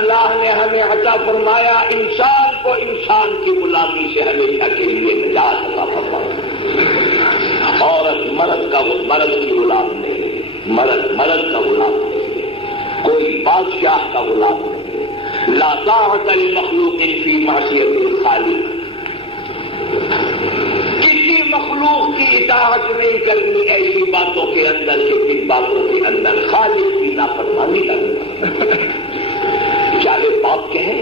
اللہ نے ہمیں عطا فرمایا انسان کو انسان کی غلامی سے ہمیشہ کے لیے نجات عطا فرمایا. عورت مرد کی غلام نہیں, مرد کا غلام نہیں, کوئی بادشاہ کا غلام نہیں. لا طاعت لمخلوق فی معصیت الخالق. کسی مخلوق کی اطاعت نہیں کرنی ایسی باتوں کے اندر کہ جن باتوں کے اندر خالق کی نافرمانی کرنا. چاہے باپ کہیں,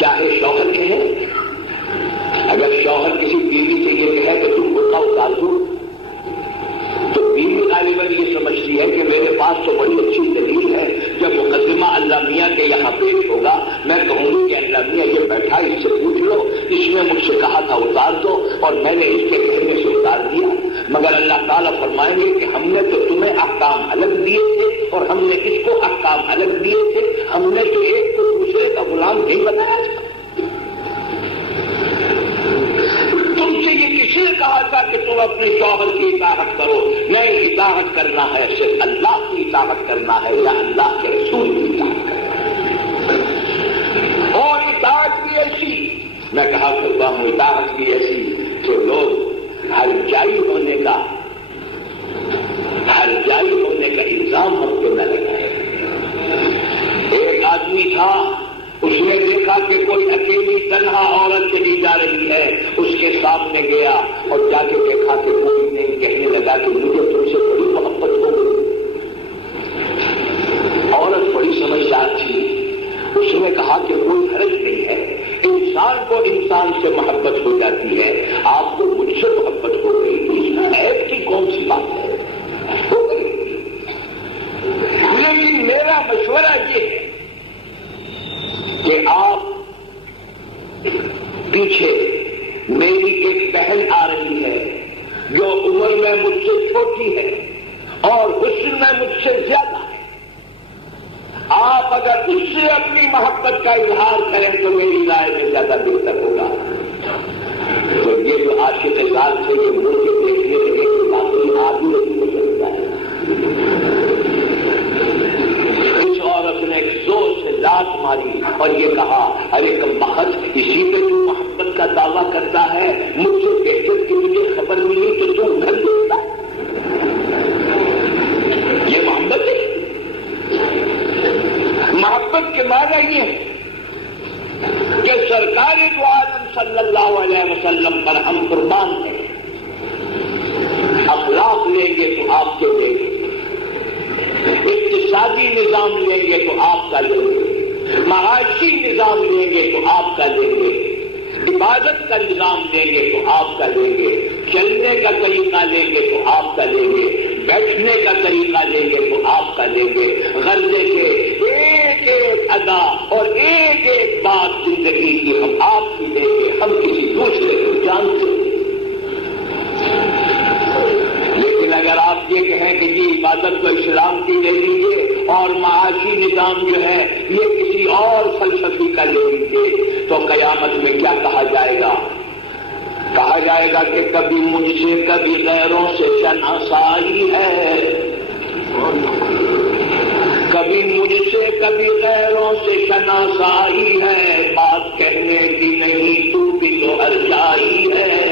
چاہے شوہر کہیں. اگر شوہر کسی بیوی سے یہ کہے کہ تم برقع اتار دو, تو بیوی غالباً یہ سمجھتی ہے کہ میرے پاس تو بڑی اچھی دلیل ہے. جب مقدمہ اللہ میاں کے یہاں پیش ہوگا میں کہوں گی کہ اللہ میاں یہ بیٹھا, اس سے پوچھ لو, اس نے مجھ سے کہا تھا اتار دو اور میں نے اس کے کہنے سے اتار دیا. مگر اللہ تعالیٰ فرمائیں گے کہ ہم نے تو تمہیں احکام الگ دیے تھے اور ہم نے اس کو احکام الگ دیے تھے. ہم نے تو ایک کو دوسرے کا غلام نہیں بنایا تھا. تم سے یہ کس نے کہا تھا کہ تم اپنے شوہر کی اطاعت کرو؟ نہیں, اطاعت کرنا ہے صرف اللہ کی اطاعت کرنا ہے یا اللہ کے رسول کی اطاعت کرنا ہے. اور اطاعت بھی ایسی, میں کہا کرتا ہوں اطاعت بھی ایسی کہ لوگ ہر جائی ہونے کا الزام ہم پہ نہ لگائے. ایک آدمی تھا, اس نے دیکھا کہ کوئی اکیلی تنہا عورت چلی جا رہی ہے, اس کے سامنے گیا اور جا کے دیکھا کہ کوئی نہیں. کہنے لگا کہ مجھے تم سے بڑی محبت ہو گئی. عورت بڑی سمجھدار تھی, اس نے کہا کہ کوئی حرج نہیں ہے, انسان کو انسان سے محبت ہو جاتی ہے, آپ کو مجھ سے محبت ہو گئی, اس میں عیب کی کون سی بات ہے؟ ہو گئی. لیکن میرا مشورہ یہ ہے کہ آپ پیچھے میری ایک بہن آ رہی ہے جو عمر میں مجھ سے چھوٹی ہے اور حسن میں مجھ سے زیادہ ہے. آپ اگر اس سے اپنی محبت کا اظہار کریں تو میری رائے میں زیادہ بہتر ہوگا. تو یہ جو عاشق ذات سے یہ مڑ کے دیکھنے لگے کہ باقی آدمی نہیں ہو سکتا ہے. اس عورت نے ایک زور سے لات ماری اور یہ کہا, ارے کم بخت, اسی پہ تو محبت کا دعویٰ کرتا ہے, مجھ سے بہتر کی مجھے خبر ملی تو تم گھر دیتا. یہ محبت ہے. محبت کے معنی یہ ہے کہ سرکار دو عالم صلی اللہ علیہ وسلم پر ہم قربان ہیں. اخلاق لیں گے تو آپ کے لیں گے, اقتصادی نظام لیں گے تو آپ کا لیں گے, معاشی نظام لیں گے تو آپ کا لیں گے, عبادت کا نظام لیں گے تو آپ کا لیں گے, چلنے کا طریقہ لیں گے تو آپ کا لیں گے, بیٹھنے کا طریقہ لیں گے تو آپ کا لیں گے. غلے کے ایک ایک ادا اور ایک ایک بات زندگی کی ہم آپ کی لیں گے, ہم کسی دوسرے کو جانتے ہیں. لیکن اگر آپ یہ کہیں کہ یہ عبادت کو اسلام کی لے لیجیے اور معاشی نظام جو ہے یہ کسی اور فلسفی کا لے لیجیے, تو قیامت میں کیا کہا جائے گا؟ کہا جائے گا کہ کبھی مجھ سے کبھی غیروں سے شناسائی ہے, کبھی مجھ سے کبھی غیروں سے شناسائی ہے, بات کہنے کی نہیں تو بھی تو ہر جائی ہے.